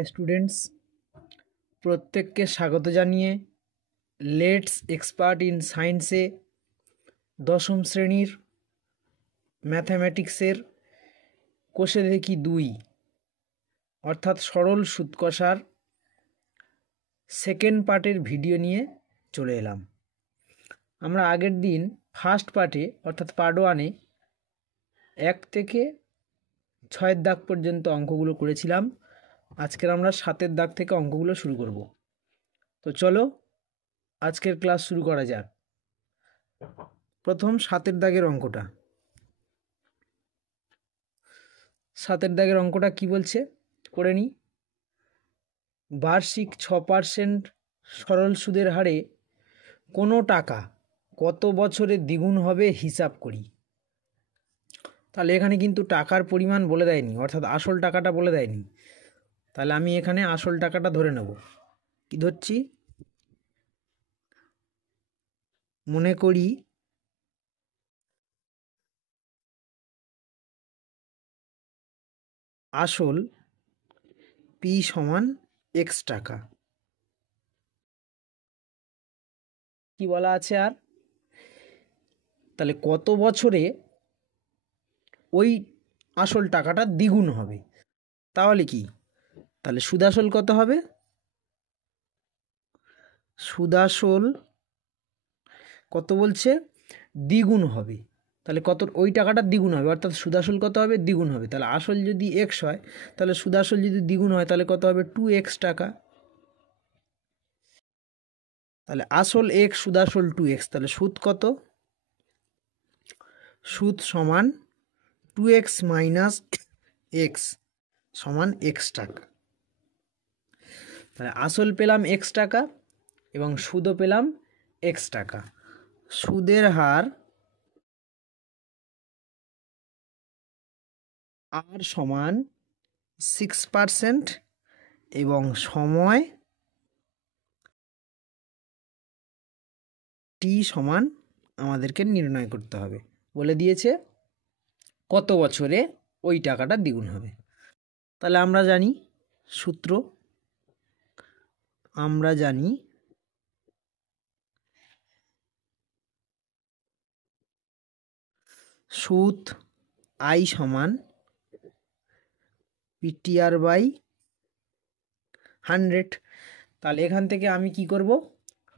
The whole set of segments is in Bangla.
হাই স্টুডেন্টস, প্রত্যেককে স্বাগত জানিয়ে লেটস এক্সপার্ট ইন সায়েন্সে দশম শ্রেণীর ম্যাথামেটিক্সের কোষে দেখি 2 অর্থাৎ সরল সুদ কষার সেকেন্ড পার্টের ভিডিও নিয়ে চলে এলাম। আমরা আগের দিন ফার্স্ট পার্টে অর্থাৎ পার্ট 1-এ 1 থেকে 6 দাগ পর্যন্ত অঙ্কগুলো করেছিলাম। আজকের আমরা 7 দাগ থেকে অঙ্কগুলো শুরু করব। তো চলো আজকের ক্লাস শুরু করা যাক। প্রথম 7 দাগের অঙ্কটা। 7 দাগের অঙ্কটা কি বলছে করে নিই। বার্ষিক 6% সরল সুদের হারে কোনো টাকা কত বছরে দ্বিগুণ হবে হিসাব করি। তাহলে এখানে কিন্তু টাকার পরিমাণ বলে দেয়নি, অর্থাৎ আসল টাকাটা বলে দেয়নি। তাহলে আমি এখানে আসল টাকাটা ধরে নেব। কি ধরছি? মনে করি আসল পি সমান x টাকা। কি বলা আছে আর? তাহলে কত বছরে ওই আসল টাকাটা দ্বিগুণ হবে। তাহলে কি? তাহলে সুদাসল কত হবে? সুদাসল কত বলছে? দ্বিগুণ হবে। তাহলে কত? ওই টাকাটা দ্বিগুণ হবে, অর্থাৎ সুদাসল কত হবে? দ্বিগুণ হবে। তাহলে আসল যদি x হয়, তাহলে সুদাসল যদি দ্বিগুণ হয় তাহলে কত হবে? 2x টাকা। তাহলে আসল x, সুদাসল 2x, তাহলে সুদ কত? সুদ সমান 2x মাইনাস x সমান x টাকা। তাহলে আসল পেলাম x টাকা এবং সুদও পেলাম x টাকা। সুদের হার আর সমান 6% এবং সময় টি সমান আমাদেরকে নির্ণয় করতে হবে। বলে দিয়েছে কত বছরে ওই টাকাটা দ্বিগুণ হবে। তাহলে আমরা জানি সূত্র, আমরা জানি সুদ আই সমান পিটিআর বাই 100। তাহলে এখান থেকে আমি কি করব?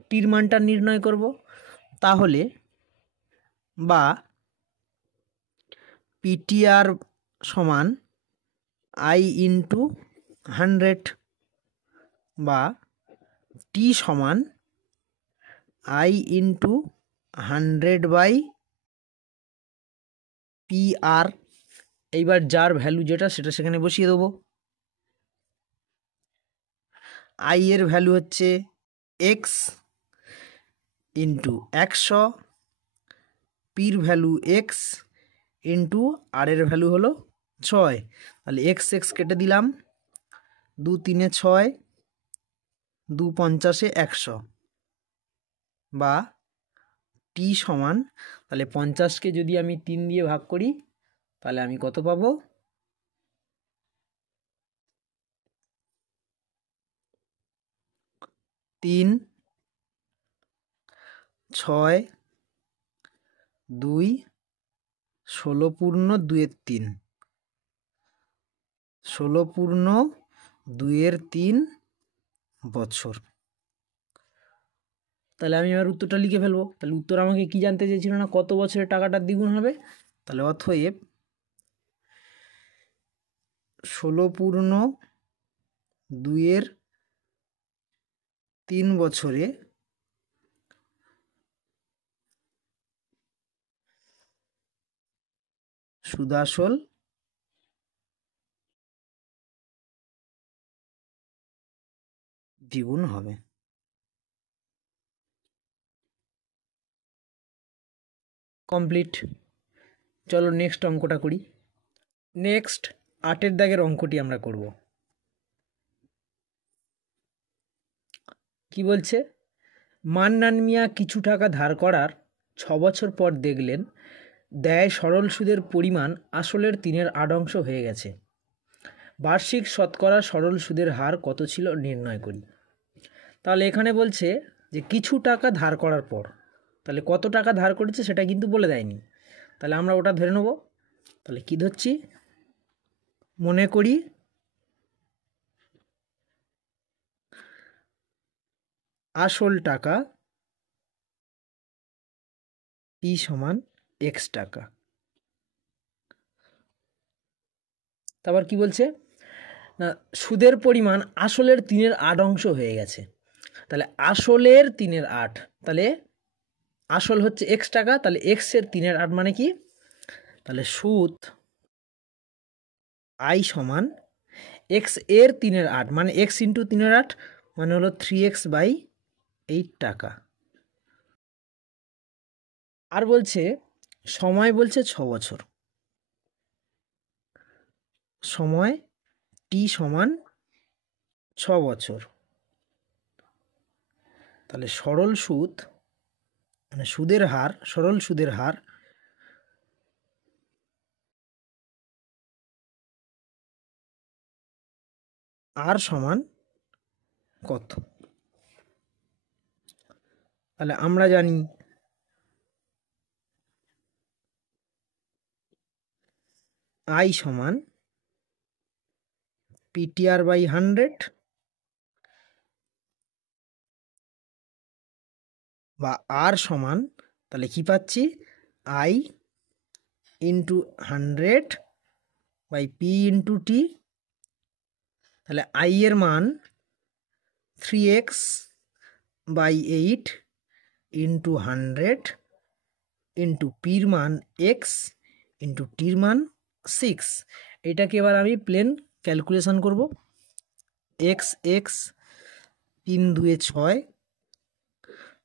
টির মানটা নির্ণয় করব। তাহলে বা পিটিআর সমান আই ইন্টু 100 বা টি সমান I into 100 by P R. এইবার যার ভ্যালু যেটা সেটা সেখানে বসিয়ে দেবো। আই এর ভ্যালু হচ্ছে এক্স ইন্টু 100, পির ভ্যালু এক্স ইন্টু আর এর ভ্যালু হলো 6। তাহলে এক্স এক্স কেটে দিলাম, 2 3 6, 2 50 100 বা টি সমান, তাহলে 50কে যদি আমি 3 দিয়ে ভাগ করি তাহলে আমি কত পাবো? 3 6 2 16 পূর্ণ 2-3, 16 পূর্ণ 2-3 বছর। তাহলে আমি এবার উত্তরটা লিখে ফেলবো। তাহলে উত্তর আমাকে কি জানতে চেয়েছিল না? কত বছরের টাকাটা দ্বিগুণ হবে। তাহলে অতএব 16 পূর্ণ 2-3 বছরে সুদাসল দ্বিগুণ হবে। কমপ্লিট। চলো নেক্সট অঙ্কটা করি। নেক্সট 8 দাগের অঙ্কটি আমরা করব। কি বলছে? মান্নান মিয়া কিছু টাকা ধার করার 6 বছর পর দেখলেন দেয় সরল সুদের পরিমাণ আসলের 3/8 হয়ে গেছে। বার্ষিক শতকরা সরল সুদের হার কত ছিল নির্ণয় করি। তাহলে এখানে বলছে যে কিছু টাকা ধার করার পর, তাহলে কত টাকা ধার করেছে সেটা কিন্তু বলে দেয়নি, তাহলে আমরা ওটা ধরে নেব। তাহলে কি ধরছি, মনে করি আসল টাকা পি সমান এক্স টাকা। তারপর কি বলছে না, সুদের পরিমাণ আসলের 3/8 অংশ হয়ে গেছে। তাহলে আসলের 3/8, তাহলে আসল হচ্ছে এক্স টাকা, তাহলে এক্সের 3/8 মানে কি, তাহলে সুদ আই সমান এক্স এর 3/8 মানে এক্স ইন্টু 3/8 মানে হলো 3x/8 টাকা। আর বলছে সময়, বলছে 6 বছর, সময় টি সমান 6 বছর। তাহলে সরল সুদ মানে সুদের হার, সরল সুদের হার আর সমান কত। তাহলে আমরা জানি আই সমান PTR/100 বা আর সমান, তাহলে কি পাচ্ছি, I into 100/P into T. তাহলে আই এর মান 3x/8 ইন্টু 100 ইন্টু পির মান এক্স ইন্টু টির মান 6। এটাকে এবার আমি প্লেন ক্যালকুলেশন করব। X x 3×2 6,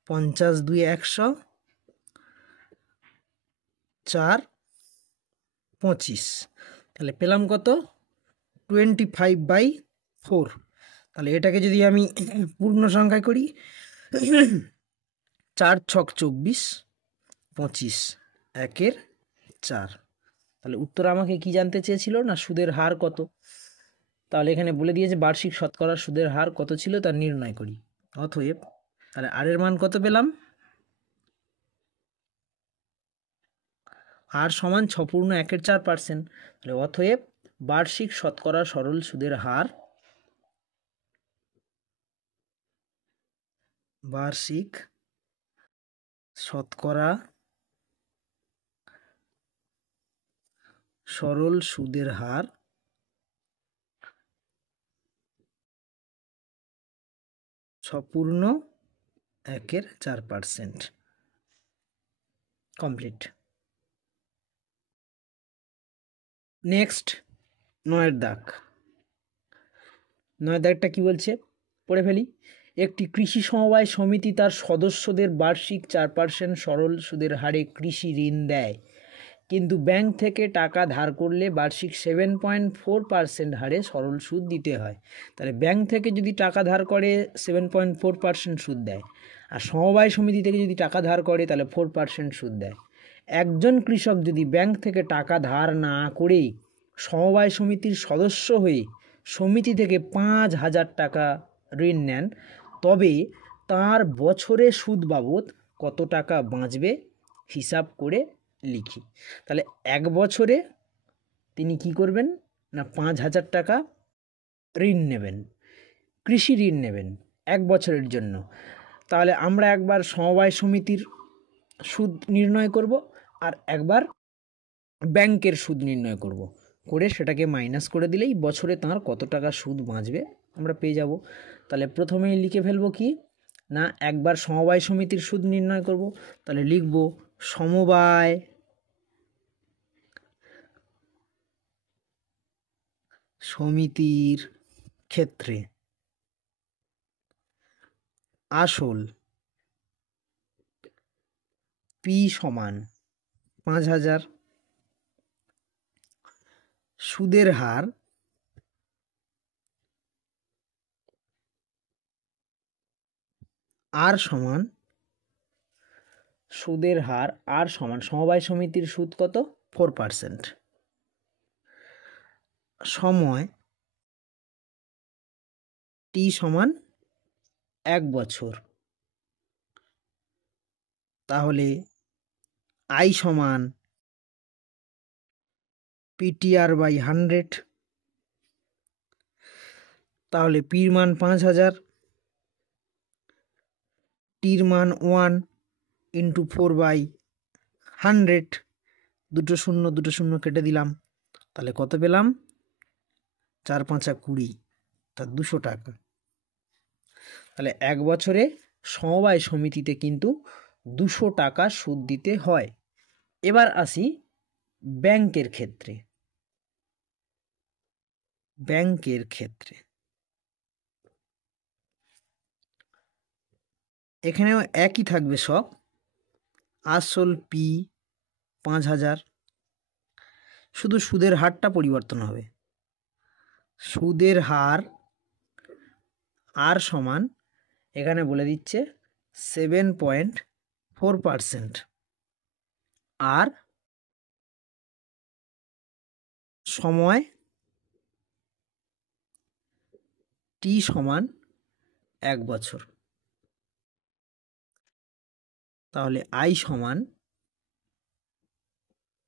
50×2 100, 4 25। তাহলে পেলাম কত, 25/4। তাহলে এটাকে যদি আমি পূর্ণ সংখ্যায় করি, 4 ছক 24, 25 1/4। তাহলে উত্তর আমাকে কি জানতে চেয়েছিল না, সুদের হার কত। তাহলে এখানে বলে দিয়েছে বার্ষিক শতকরা সুদের হার কত ছিল তা নির্ণয় করি। অতএব তাহলে আর এর মান কত পেলাম, আর সমান 6/1/4%। তাহলে অতএব বার্ষিক শতকরা সরল সুদের হার, বার্ষিক শতকরা সরল সুদের হার 6/1/4%। কমপ্লিট। নেক্সট 9-এর দাগ। 9-এর দাগটা কি বলছে পড়ে ফেলি। একটি কৃষি সমবায় সমিতি তার সদস্যদের বার্ষিক 4% সরল সুদের হারে কৃষি ঋণ দেয়, কিন্তু ব্যাংক থেকে টাকা ধার করলে বার্ষিক 7.4% হারে সরল সুদ দিতে হয়। তাহলে ব্যাংক থেকে যদি টাকা ধার করে 7.4% সুদ দেয়, আর সমবায় সমিতি থেকে যদি টাকা ধার করে তাহলে 4% সুদ দেয়। একজন কৃষক যদি ব্যাংক থেকে টাকা ধার না করেই সমবায় সমিতির সদস্য হয়ে সমিতি থেকে 5,000 টাকা ঋণ নেন, তবে তার বছরে সুদ বাবদ কত টাকা বাঁচবে হিসাব করে লিখি। তাহলে এক বছরে তিনি কি করবেন না, 5,000 টাকা ঋণ নেবেন, কৃষি ঋণ নেবেন 1 বছরের জন্য। তাহলে আমরা একবার সমবায় সমিতির সুদ নির্ণয় করব, আর একবার ব্যাংকের সুদ নির্ণয় করব, করে সেটাকে মাইনাস করে দিলেই বছরে তার কত টাকা সুদ বাঁচবে আমরা পেয়ে যাব। তাহলে প্রথমেই লিখে ফেলবো কি না, একবার সমবায় সমিতির সুদ নির্ণয় করব, তাহলে লিখব সমবায় সমিতির ক্ষেত্রে আসল পি সমান 5,000, সুদের হার আর সমান, সুদের হার আর সমান সমবায় সমিতির সুদ কত 4%, সময় টি সমান 1 বছর। তাহলে আই সমান পিটিআর বাই 100। তাহলে পির মান 5000, টির মান 1 ইন্টু 4/100, দুটো শূন্য কেটে দিলাম। তাহলে কত পেলাম? 4 × 5 = 20, তা 200 টাকা। তাহলে 1 বছরে সমবায় সমিতিতে কিন্তু 200 টাকা সুদ দিতে হয়। এবার আসি ব্যাংকের ক্ষেত্রে। ব্যাংকের ক্ষেত্রে এখানেও একই থাকবে সব। আসল পি 5000, শুধু সুদের হারটা পরিবর্তন হবে। সুদের হার আর সমান, এখানে বলে দিচ্ছে 7.4%, আর সময় টি সমান 1 বছর। তাহলে আই সমান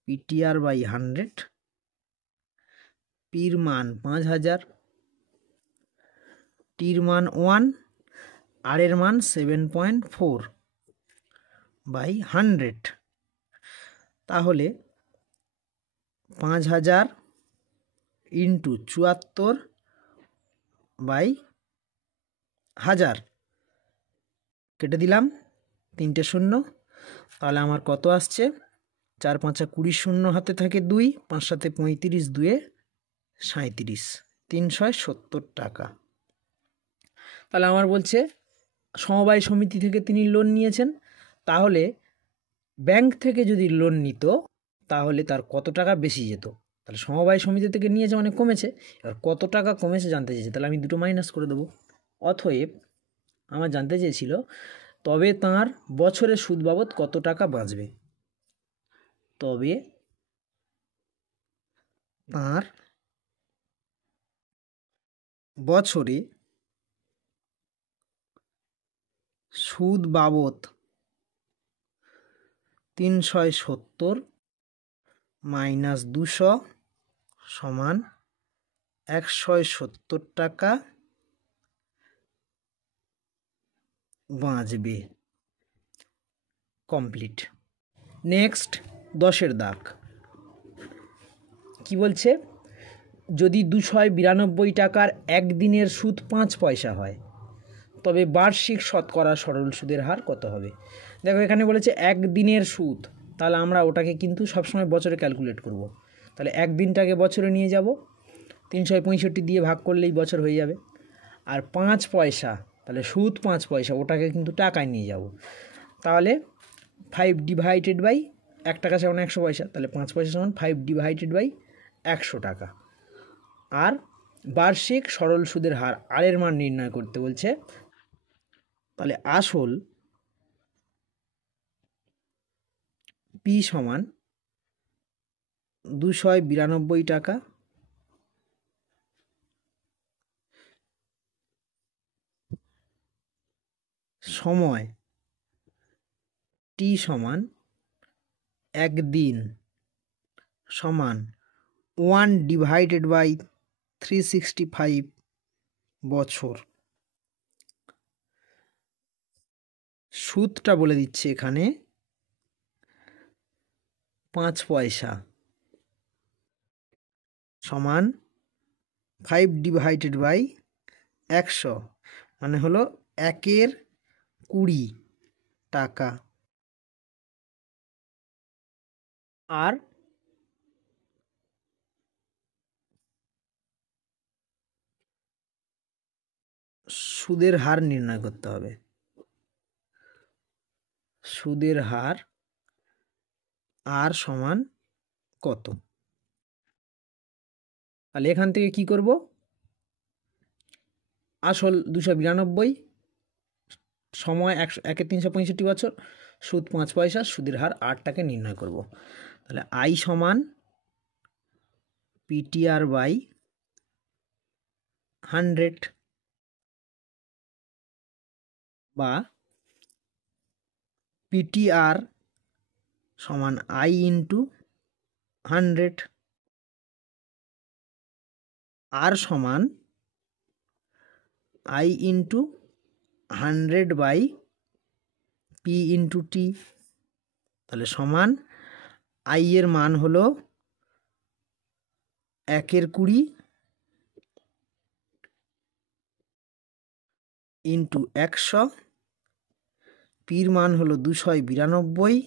পিটিআর বাই 100, পির মান 5000, টির মান 1, আর এর মান 7.4/100। তাহলে 5000 ইন্টু 74/1000 কেটে দিলাম, 3টে শূন্য। তাহলে আমার কত আসছে? 4 × 5 = 20, শূন্য হাতে থাকে 2, 5 × 7 = 35, 2 × 37, 370 টাকা। তাহলে আমার বলছে সমবায় সমিতি থেকে তিনি লোন নিয়েছেন। তাহলে ব্যাংক থেকে যদি লোন নিত তাহলে তার কত টাকা বেশি যেত? তাহলে সমবায় সমিতি থেকে নিয়েছে মানে কমেছে। এবার কত টাকা কমেছে জানতে চেয়েছে, তাহলে আমি দুটো মাইনাস করে দেবো। অতএব আমার জানতে চেয়েছিল তবে তার বছরে সুদ বাবদ কত টাকা বাঁচবে। তবে তার বছরে সুদ বাবদ 370 মাইনাস 200 সমান 170 টাকা বাঁচবে। কমপ্লিট। নেক্সট 10-এর দাগ। কি বলছে? যদি 292 টাকার একদিনের সুদ 5 পয়সা হয় তবে বার্ষিক শতকরা সরল সুদের হার কত হবে? দেখো এখানে বলেছে একদিনের সুদ, তাহলে আমরা ওটাকে কিন্তু সবসময় বছরে ক্যালকুলেট করব। তাহলে একদিনটাকে বছরে নিয়ে যাব, 365 দিয়ে ভাগ করলেই বছর হয়ে যাবে। আর 5 পয়সা, তাহলে সুদ 5 পয়সা, ওটাকে কিন্তু টাকায় নিয়ে যাব। তাহলে 5 / 1 টাকা সমান 100 পয়সা, তাহলে 5 পয়সা সমান 5 / 100 টাকা। আর বার্ষিক সরল সুদের হার আর এর মান নির্ণয় করতে বলছে। তাহলে আসল পি সমান 292 টাকা, সময় টি সমান একদিন সমান 1/365 বছর। সুদটা বলে দিচ্ছে এখানে 5 পয়সা সমান 5 / 100, মানে হলো 1/20 টাকা। আর সুদের হার নির্ণয় করতে হবে। সুদের হার আর সমান কত? তাহলে এখান থেকে কি করব? আসল 292, সময় 1/365 বছর, সুদ 5 পয়সা, সুদের হার 8টাকে নির্ণয় করব। তাহলে আই সমান পিটিআর বাই 100। বা পিটিআর সমান আই ইন্টু 100, আর সমান I into 100 by P into T. তাহলে সমান আই এর মান হলো 1/20 ইন্টু 100, পির মান হলো 292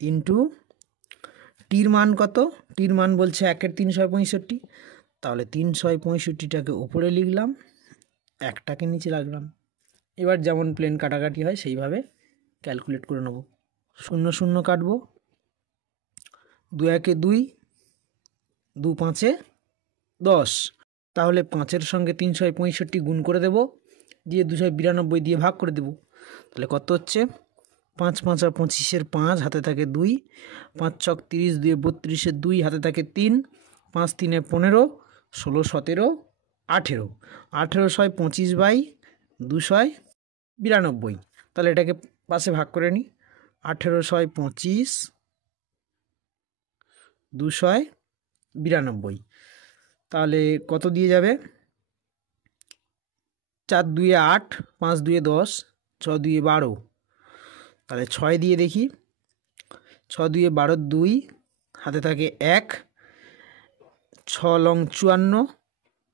ইন্টু টির মান কত? টির মান বলছে 1/365, তাহলে 365টাকে ওপরে লিখলাম, একটাকে নিচে রাখলাম। এবার যেমন প্লেন কাটাকাটি হয় সেইভাবে ক্যালকুলেট করে নেব। 0 0 কাটবো, 2 1 2, 2 5 10, তাহলে 5-এর সঙ্গে 365 গুণ করে দেব, দিয়ে 292 দিয়ে ভাগ করে দেব। তাহলে কত হচ্ছে? 5 5 25-এর 5, হাতে থাকে 2, 5 6 30, 2 32-এর 2, হাতে থাকে 3, 5 3 15, 16 17 18, 18 6 25 বাই 292। তাহলে এটাকে পাশে ভাগ করে নিই, 18 6 25, 292। তাহলে কত দিয়ে যাবে? 4 2 8, 5 2 10, 6 2 12। তাহলে 6 দিয়ে দেখি, 6 2 12, 2, হাতে থাকে 1, 6 লং 54,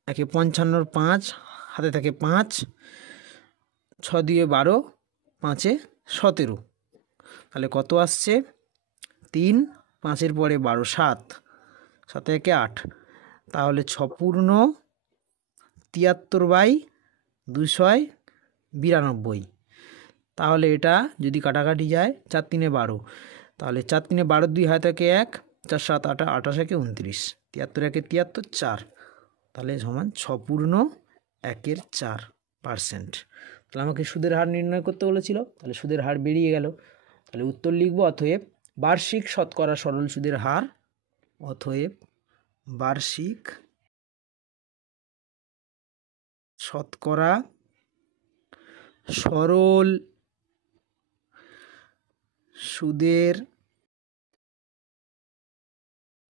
1 55, 5, হাতে থাকে 5, 6 2 12, 5 17। তাহলে কত আসছে? 3, 5-এর পরে 12, 7, 7 1 8। তাহলে 6 পূর্ণ 73 বাই 292। তাহলে এটা যদি কাটাকাটি যায় 4 3 12, তাহলে 4 3 12, 2 হাতে থাকে 1, 4 7 8, 28 1 29, 73 1 73, 4। তাহলে সমান 6 পূর্ণ 1/4%। তাহলে আমাকে সুদের হার নির্ণয় করতে বলেছিল, তাহলে সুদের হার বেরিয়ে গেল। তাহলে উত্তর লিখব, অতএব বার্ষিক শতকরা সরল সুদের হার, অতএব বার্ষিক শতকরা সরল সুদের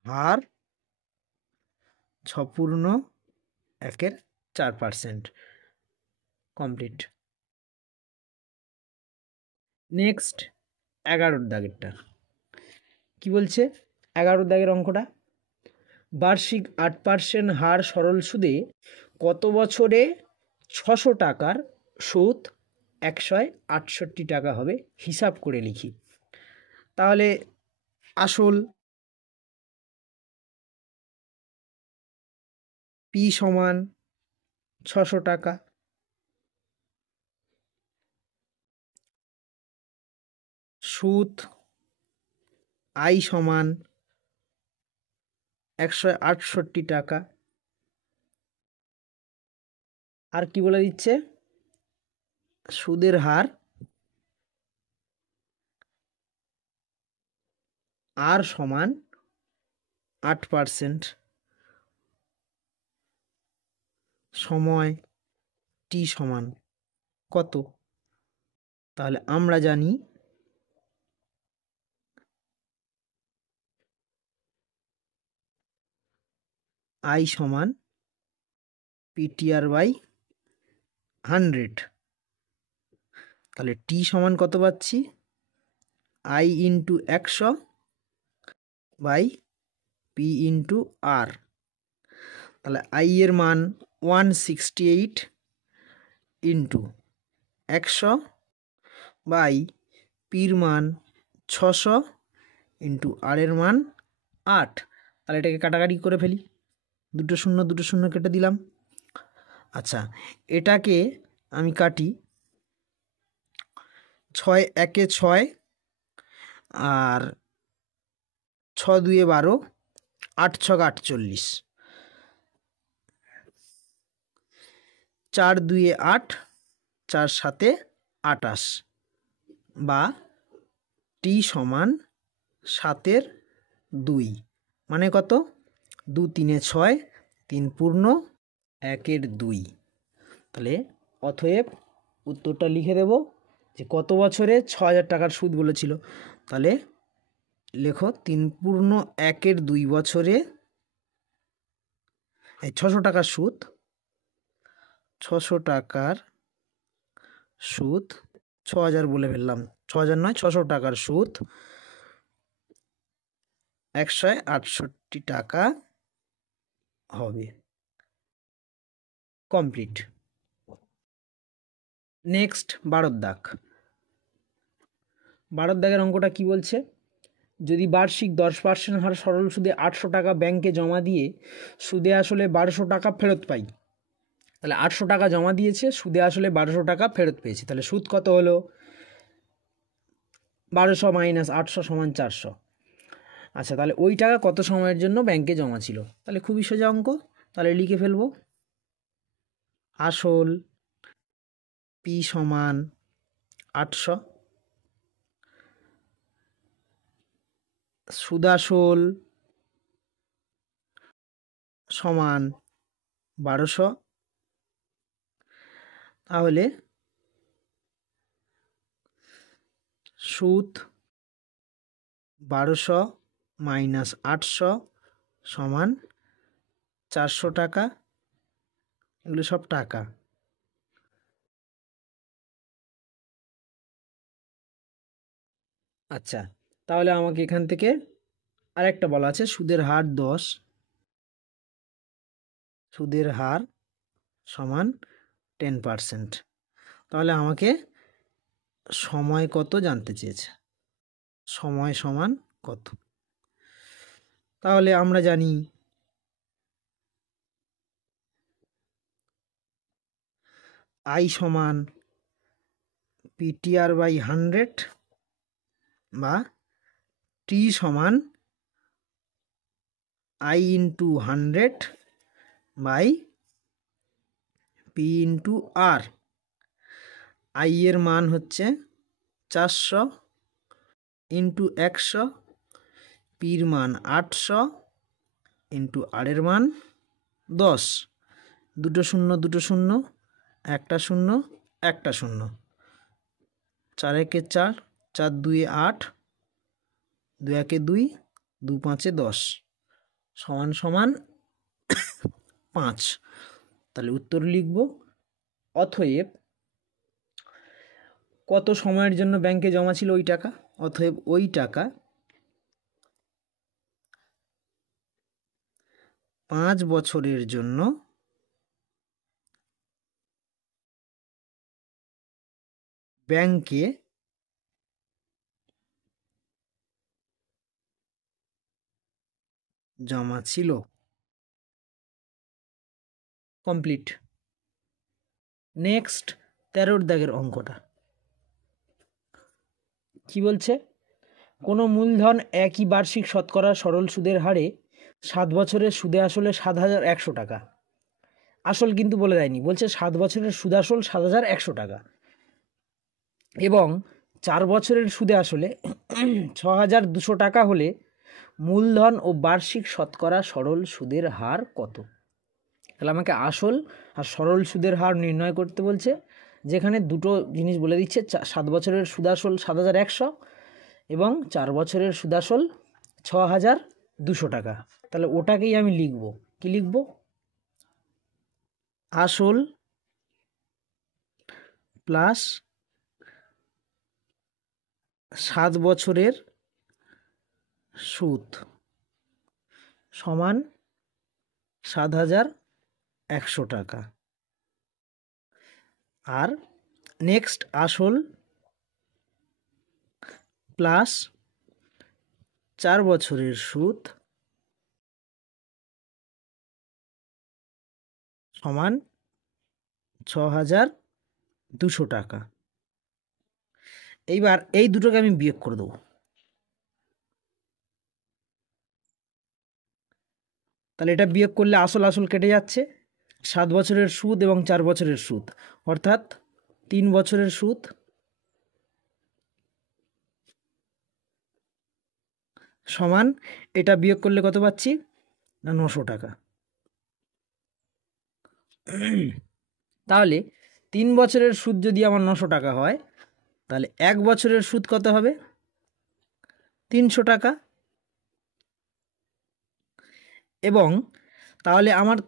হার 6/4%। কমপ্লিট। নেক্সট 11 দাগেরটা কি বলছে? 11 দাগের অঙ্কটা, বার্ষিক 8% হার সরল সুদে কত বছরে 600 টাকার সুদ 168 টাকা হবে, হিসাব করে লিখি। তাহলে আসল পি সমান 600 টাকা, সুদ আই সমান 168 টাকা। আর কি বলে দিচ্ছে? সুদের হার আর সমান 8%, সময় টি সমান কত? তাহলে আমরা জানি আই সমান পিটিআর বাই 100। তাহলে টি সমান কত পাচ্ছি? I into 100 by P into R. তাহলে আই এর মান 168 ইন্টু 100 বাই পির মান 600 ইন্টু আর এর মান 8। তাহলে এটাকে কাটাকাটি করে ফেলি, 2 0 2 0 কেটে দিলাম। আচ্ছা, এটাকে আমি কাটি, 6 1 6, আর 6 2 12, 8 6 48, 4 2 8, 4 7 28, বা টি সমান 7/2, মানে কত? 2 3 6, 3 পূর্ণ 1/2। তাহলে অতএব উত্তরটা লিখে দেব যে কত বছরে 6,000 টাকার সুদ বলেছিল। তাহলে লেখো 3/1 বছরে 600 টাকার সুদ, 600 টাকার সুদ, 6,000 বলে ফেললাম, 6,000 নয় 600 টাকার সুদ 168 টাকা হবে। কমপ্লিট। নেক্সট 12 দাগ। 12 দাগের অঙ্কটা কি বলছে, যদি বার্ষিক 10% হার সরল সুদে 800 টাকা ব্যাংকে জমা দিয়ে সুদে আসলে 1200 টাকা ফেরত পাই। তাহলে 800 টাকা জমা দিয়েছে, সুদে আসলে 1200 টাকা ফেরত পেয়েছে। তাহলে সুদ কত হলো? 1200 মাইনাস 800 সমান 400। আচ্ছা, তাহলে ওই টাকা কত সময়ের জন্য ব্যাংকে জমা ছিল? তাহলে খুবই সোজা অঙ্ক, তাহলে লিখে ফেলবো। আসল পি সমান 800, সুদাসল সমান 1200। তাহলে সুদ 1200 মাইনাস 800 সমান 400 টাকা। এগুলো সব টাকা। আচ্ছা, তাহলে আমাকে এখান থেকে আরেকটা বলা আছে, সুদের হার 10, সুদের হার সমান 10%। তাহলে আমাকে সময় কত জানতে চেয়েছে, সময় সমান কত। তাহলে আমরা জানি আই সমান পিটিআর বাই 100 বা টি সমান I into 100 by P into R. I এর মান হচ্ছে 400 ইন্টু 100, পির মান 800 ইন্টু আর এর মান 10। দুটো শূন্য দুটো শূন্য, একটা শূন্য একটা শূন্য, 4 একে 4, 4 2 8, 2 1 2, 2 5 10 সমান সমান 5। তাহলে উত্তর লিখব, অতএব কত সময়ের জন্য ব্যাংকে জমা ছিল ওই টাকা, অতএব ওই টাকা 5 বছরের জন্য ব্যাংকে জমা ছিল। কমপ্লিট। নেক্সট 13 দাগের অঙ্কটা কি বলছে, কোনো মূলধন একই বার্ষিক শতকরা সরল সুদের হারে 7 বছরের সুদে আসলে 7,100 টাকা। আসল কিন্তু বলে দেয়নি, বলছে 7 বছরের সুদ আসল 7,100 টাকা এবং 4 বছরের সুদে আসলে 6,200 টাকা হলে মূলধন ও বার্ষিক শতকরা সরল সুদের হার কত? তাহলে আমাকে আসল আর সরল সুদের হার নির্ণয় করতে বলছে, যেখানে দুটো জিনিস বলে দিচ্ছে, 7 বছরের সুদ আসল 7,100 এবং 4 বছরের সুদ আসল 6,200 টাকা। তাহলে ওটাকেই আমি লিখব। কি লিখব? আসল প্লাস 7 বছরের সুদ সমান 7,100 টাকা। আর নেক্সট আসল প্লাস 4 বছরের সুদ সমান 6,200 টাকা। এইবার এই দুটোকে আমি বিয়োগ করে দেবো। তাহলে এটা বিয়োগ করলে আসল আসল কেটে যাচ্ছে, 7 বছরের সুদ এবং 4 বছরের সুদ, অর্থাৎ 3 বছরের সুদ সমান, এটা বিয়োগ করলে কত পাচ্ছি না 900 টাকা। তাহলে 3 বছরের সুদ যদি আমার 900 টাকা হয়, তাহলে 1 বছরের সুদ কত হবে? 300 টাকা। এবং তাহলে আমার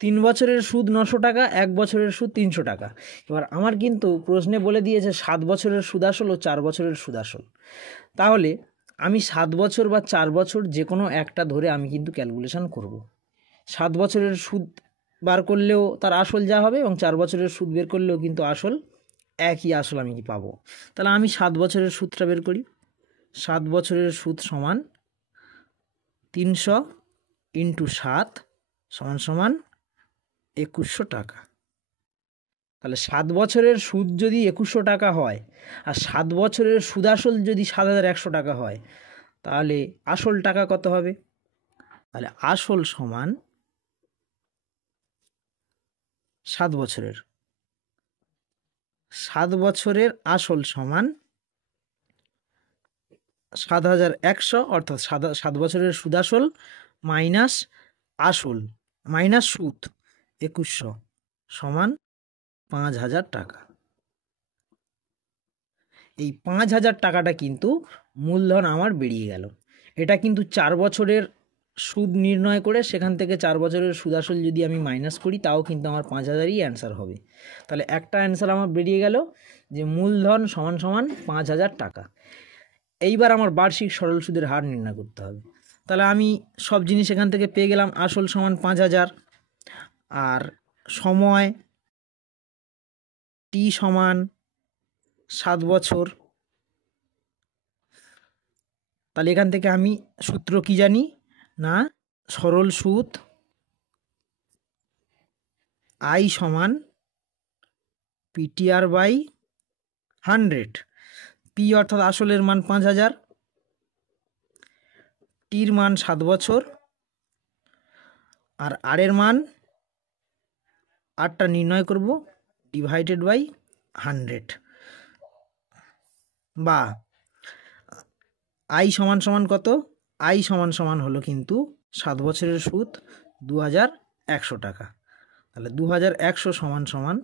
3 বছরের সুদ 900 টাকা, 1 বছরের সুদ 300 টাকা। এবার আমার কিন্তু প্রশ্নে বলে দিয়েছে 7 বছরের সুদ আসল ও 4 বছরের সুদ আসল। তাহলে আমি 7 বছর বা 4 বছর যে কোনো একটা ধরে আমি কিন্তু ক্যালকুলেশন করব। 7 বছরের সুদ বার করলেও তার আসল যা হবে, এবং 4 বছরের সুদ বের করলেও কিন্তু আসল একই আসল আমি কি পাবো। তাহলে আমি 7 বছরের সুদটা বের করি। 7 বছরের সুদ সমান 300 ইন্টু 7 সমান সমান 2100 টাকা। তাহলে 7 বছরের সুদ যদি 2100 টাকা হয়, আর 7 বছরের সুদ আসল যদি 7100 টাকা হয়, তাহলে আসল টাকা কত হবে? তাহলে আসল সমান 7 বছরের 7 বছরের আসল সমান 7100, অর্থাৎ 7 বছরের সুদ আসল মাইনাস আসল মাইনাস সুদ 2100 সমান 5000 টাকা। এই 5000 টাকাটা কিন্তু মূলধন আমার বেরিয়ে গেল। এটা কিন্তু 4 বছরের সুদ নির্ণয় করে সেখান থেকে 4 বছরের সুদ আসল যদি আমি মাইনাস করি, তাও কিন্তু আমার 5000ই অ্যান্সার হবে। তাহলে একটা অ্যান্সার আমার বেরিয়ে গেল যে মূলধন সমান সমান 5000 টাকা। এইবার আমার বার্ষিক সরল সুদের হার নির্ণয় করতে হবে। তাহলে আমি সব জিনিস এখান থেকে পেয়ে গেলাম। আসল সমান 5000, আর সময় টি সমান 7 বছর। তাহলে এখান থেকে আমি সূত্র কি জানি না, সরল সুদ আই সমান পিটিআর বাই 100। পি অর্থাৎ আসলের মান 5000, টির মান 7 বছর, আর আর এর মান আরটা নির্ণয় করব ডিভাইডেড বাই 100, বা আই সমান সমান কত? আই সমান সমান হলো কিন্তু 7 বছরের সুদ 2100 টাকা। তাহলে 2100 সমান সমান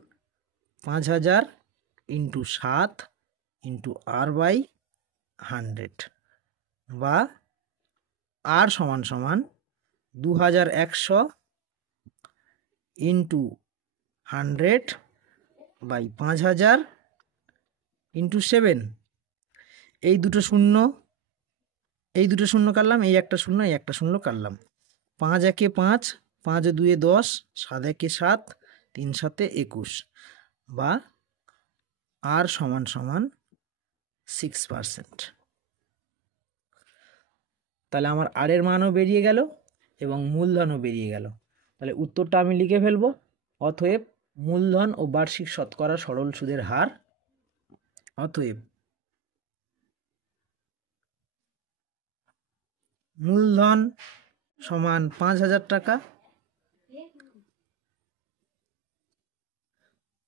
5000 ইন্টু 7 ইন্টু আর বাই 100, বা আর সমান সমান 2100 ইন্টু 100 বাই 5000 ইন্টু 7। এই দুটো শূন্য, এই দুটো শূন্য কাটলাম, এই একটা শূন্য, এই একটা শূন্য কাটলাম। 5 একে 5, 5 দুয়ে 10, 7 একে 7, 3 7 21, বা আর সমান সমান 6%। তাহলে আমার আর এর মানও বেরিয়ে গেল এবং মূলধনও বেরিয়ে গেল। তাহলে উত্তরটা আমি লিখে ফেলবো। অতএব মূলধন ও বার্ষিক শতকরা সরল সুদের হার, অতএব মূলধন সমান 5000 টাকা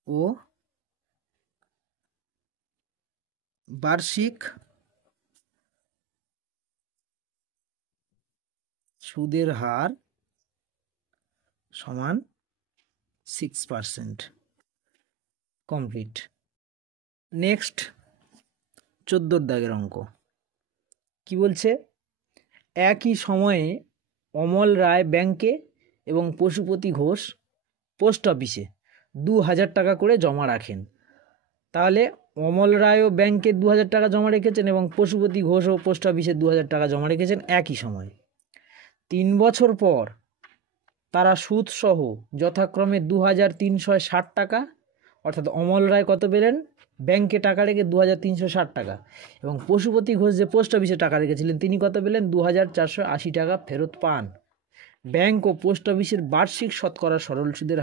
ও বার্ষিক সুদের হার সমান 6%। কমপ্লিট। নেক্সট 14 দাগের অঙ্ক কি বলছে? একই সময়ে অমল রায় ব্যাংকে এবং পশুপতি ঘোষ পোস্ট অফিসে 2000 টাকা করে জমা রাখেন। তাহলে অমল রায়ও ব্যাংকে 2000 টাকা জমা রেখেছেন এবং পশুপতি ঘোষও পোস্ট অফিসে 2000 টাকা জমা রেখেছেন একই সময়ে। 3 বছর পর তারা সুদসহ যথাক্রমে 2360 টাকা, অর্থাৎ অমল রায় কত পেলেন? ব্যাংকে টাকা রেখে 2360 টাকা, এবং পশুপতি ঘোষ যে পোস্ট অফিসে টাকা রেখেছিলেন তিনি কত পেলেন? 2480 টাকা ফেরত পান। ব্যাংক ও পোস্ট অফিসের বার্ষিক শতকরা সরল সুদের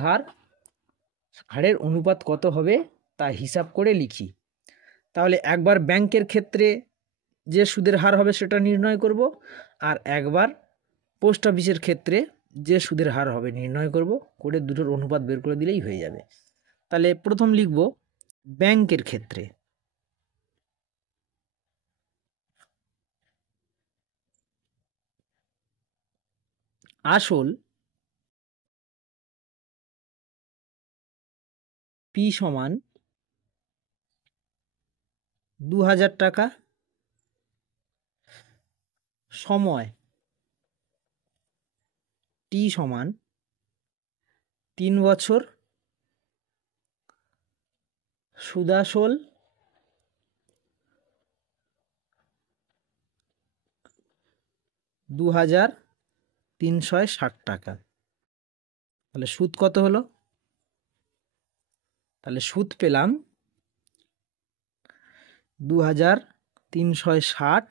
হারের অনুপাত কত হবে তা হিসাব করে লিখি। তাহলে একবার ব্যাংকের ক্ষেত্রে যে সুদের হার হবে সেটা নির্ণয় করব, আর একবার পোস্ট অফিসের ক্ষেত্রে যে সুদের হার হবে নির্ণয় করব, করে দুটোর অনুপাত বের করে দিলেই হয়ে যাবে। তাহলে প্রথম লিখব ব্যাংকের ক্ষেত্রে। আসল পি সমান 2000 টাকা, সময় টি সমান 3 বছর, সুদাসল 2360 টাকা। তাহলে সুদ কত হলো? তাহলে সুদ পেলাম 2360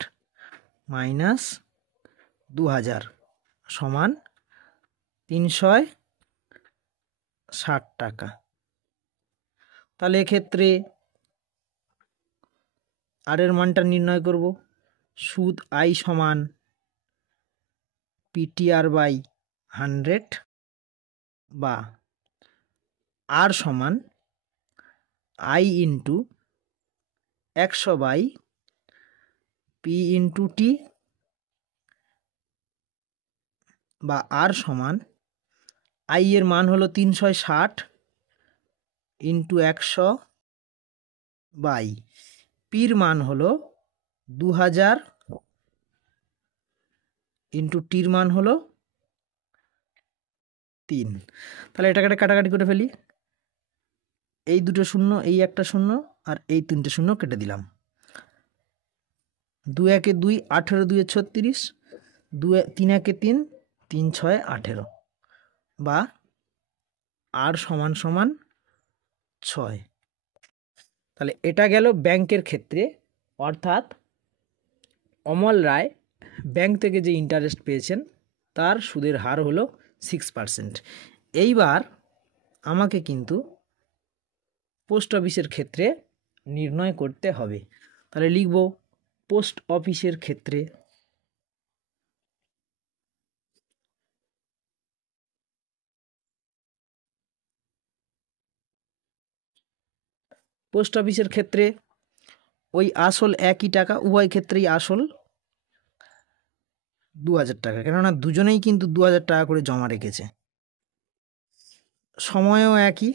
মাইনাস 2000 সমান 360 টাকা। তাহলে এক্ষেত্রে আর এর মানটা নির্ণয় করব। সুদ আই সমান পিটিআর বাই 100 বা আর সমান I into 100 by P into T, বা আর সমান আই এর মান হলো 360 ইন্টু 100 বাই পির মান হলো 2000 ইন্টু টির মান হলো 3। তাহলে এটাকে কাটাকাটি করে ফেলি। এই দুটো শূন্য, এই একটা শূন্য, আর এই 3টে শূন্য কেটে দিলাম। 2 একে 2, 18 2 36, 3 একে 3, 3 6 18, বা আর সমান সমান 6। তাহলে এটা গেল ব্যাংকের ক্ষেত্রে, অর্থাৎ অমল রায় ব্যাংক থেকে যে ইন্টারেস্ট পেয়েছেন তার সুদের হার হলো 6%। এইবার আমাকে কিন্তু পোস্ট অফিসের ক্ষেত্রে নির্ণয় করতে হবে। তাহলে লিখব পোস্ট অফিসের ক্ষেত্রে ওই আসল একই টাকা, উভয় ক্ষেত্রেই আসল 2000 টাকা, কেননা দুজনেই কিন্তু 2000 টাকা করে জমা রেখেছে। সময়ও একই,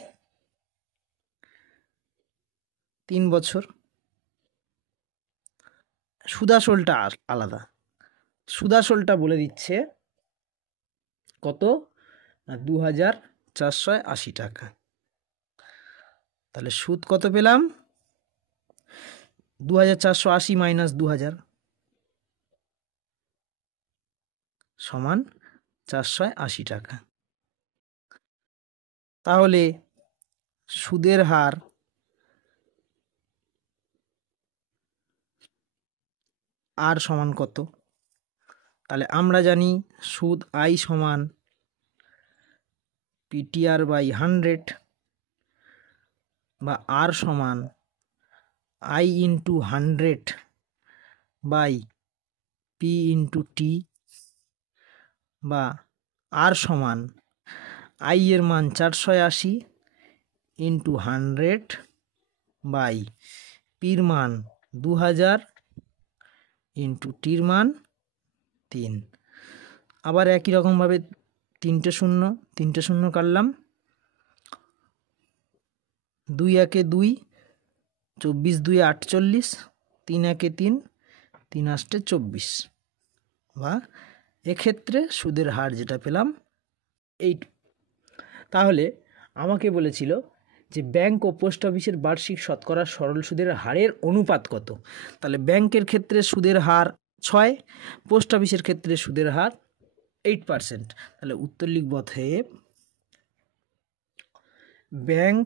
3 বছর। সুদাসলটা আলাদা। সুদাসলটা বলে দিচ্ছে কত? 2480 টাকা। তাহলে সুদ কত পেলাম? 2480 মাইনাস 2000 সমান 480 টাকা। তাহলে সুদের হার আর সমান কত? তাহলে আমরা জানি সুদ আই সমান পিটিআর বাই 100 বা আর সমান I into 100 by P into T, বা আর সমান আই এর মান 480 ইন্টু 100 বাই পির মান 2000 ইন্টু টির মান 3। আবার একই রকমভাবে 3টে শূন্য কাটলাম। 2 একে 2, 24 2 48, 3 একে 3, 3 8 24, বা এক্ষেত্রে সুদের হার যেটা পেলাম 8। তাহলে আমাকে বলেছিল যে ব্যাংক ও পোস্ট অফিসের বার্ষিক শতকরা সরল সুদের হারের অনুপাত কত। তাহলে ব্যাংকের ক্ষেত্রে সুদের হার 6, পোস্ট অফিসের ক্ষেত্রে সুদের হার 8%। তাহলে উত্তর লিখব অতএব ব্যাংক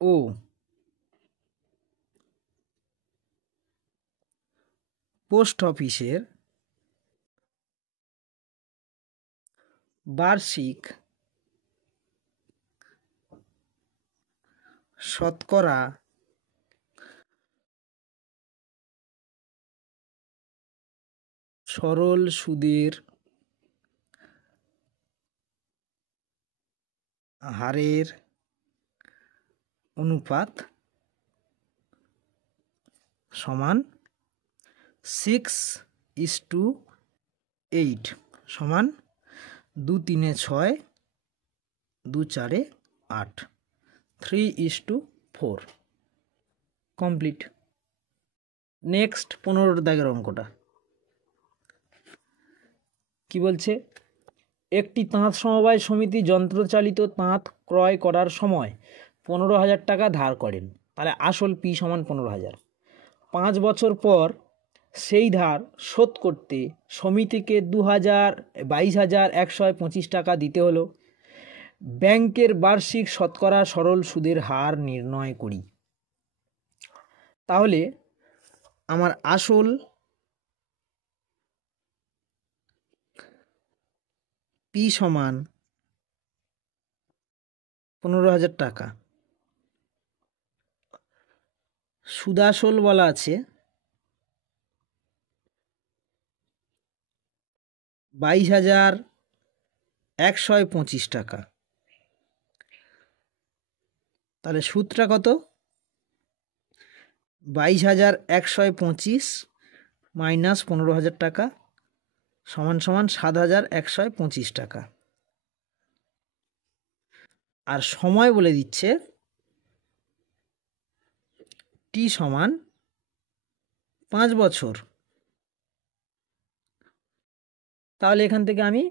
ও পোস্ট অফিসের বার্ষিক শতকরা সরল সুদের হারের অনুপাত সমান 6:8 সমান 2 3 6 2 4 8, 3:4। কমপ্লিট। নেক্সট 15 দাগের অঙ্কটা কি বলছে, একটি তাঁত সমবায় সমিতি যন্ত্রচালিত তাঁত ক্রয় করার সময় 15,000 টাকা ধার করেন। তাহলে আসল পি সমান 15,000। 5 বছর পর সেই ধার শোধ করতে সমিতিকে 22,125 টাকা দিতে হলো। ব্যাংকের বার্ষিক শতকরা সরল সুদের হার নির্ণয় করি। তাহলে আমার আসল পি সমান 15,000 টাকা, সুদাসল বলা আছে 22,125 টাকা। তাহলে সুদটা কত? 22,125 মাইনাস 15,000 টাকা সমান 7,125 টাকা। আর সময় বলে দিচ্ছে টি সমান 5 বছর। তাহলে এখান থেকে আমি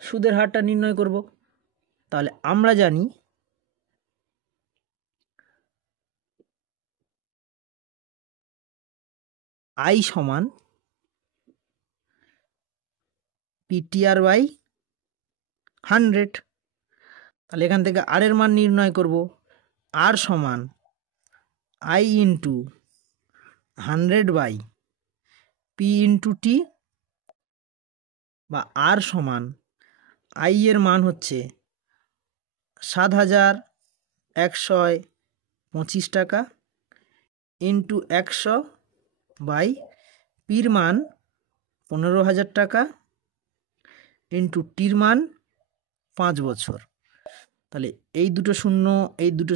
সুদের হারটা নির্ণয় করব। তাহলে আমরা জানি আই সমান পিটিআর বাই 100। তাহলে এখান থেকে আর এর মান নির্ণয় করব। আর সমান I into 100 by P into T, বা আর সমান আই এর মান হচ্ছে 7,125 টাকা ইন্টু 100 বাই পির মান 15,000 টাকা ইন্টু টির মান 5 বছর। তাহলে এই দুটো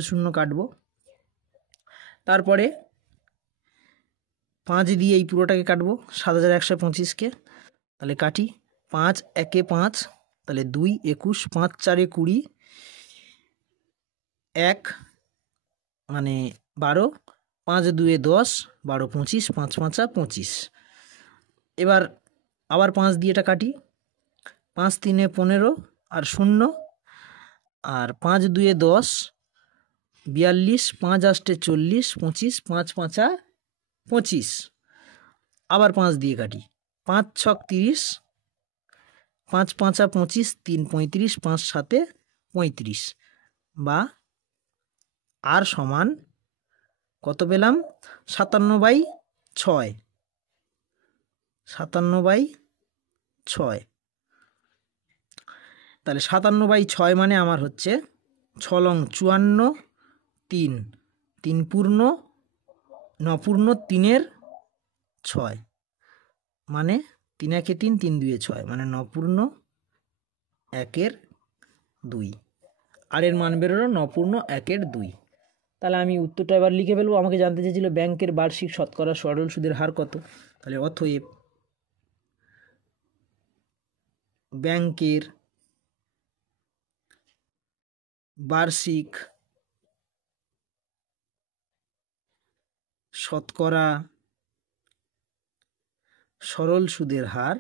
শূন্য কাটবো। তারপরে 5 দিয়ে এই পুরোটাকে কাটবো 7,125কে। তাহলে কাটি, 5 একে 5, তাহলে 2 21, 5 4 20, 1 মানে 12, 5 2 10, 12 25, 5 5 25। এবার আবার 5 দিয়ে এটা কাটি, 5 3 15 আর 0, আর 5 2 10, 42, 5 8 40, 25, 5 5 25। আবার 5 দিয়ে কাটি, 5 6 30, 5 5 25, 3 35, 5 7 35, বা আর সমান কত পেলাম? 57/6। 57/6। তাহলে 57/6 মানে আমার হচ্ছে 6 লং 54, 3 3 পূর্ণ 9 পূর্ণ 3-এর 6, মানে 3 1 3, 3 2 6, মানে 9 পূর্ণ 1-এর 2। আর এর মান বেরোলো 9 পূর্ণ 1-এর 2। তাহলে আমি উত্তরটা এবার লিখে ফেলবো। আমাকে জানতে চেয়েছিল ব্যাংকের বার্ষিক শতকরা সরল সুদের হার কত। তাহলে অতএব ব্যাংকের বার্ষিক শতকরা সরল সুদের হার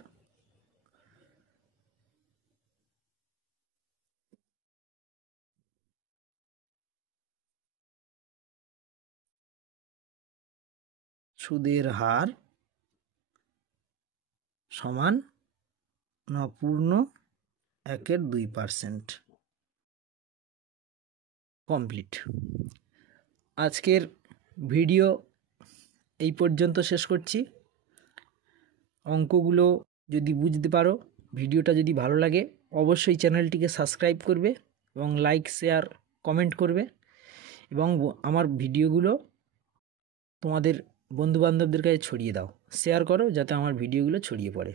সমান 9.1-2%। কমপ্লিট। আজকের ভিডিও এই পর্যন্ত শেষ করছি। অঙ্কগুলো যদি বুঝতে পারো, ভিডিওটা যদি ভালো লাগে, অবশ্যই চ্যানেলটিকে সাবস্ক্রাইব করবে এবং লাইক শেয়ার কমেন্ট করবে, এবং আমার ভিডিওগুলো তোমাদের বন্ধুবান্ধবদের কাছে ছড়িয়ে দাও, শেয়ার করো যাতে আমার ভিডিওগুলো ছড়িয়ে পড়ে।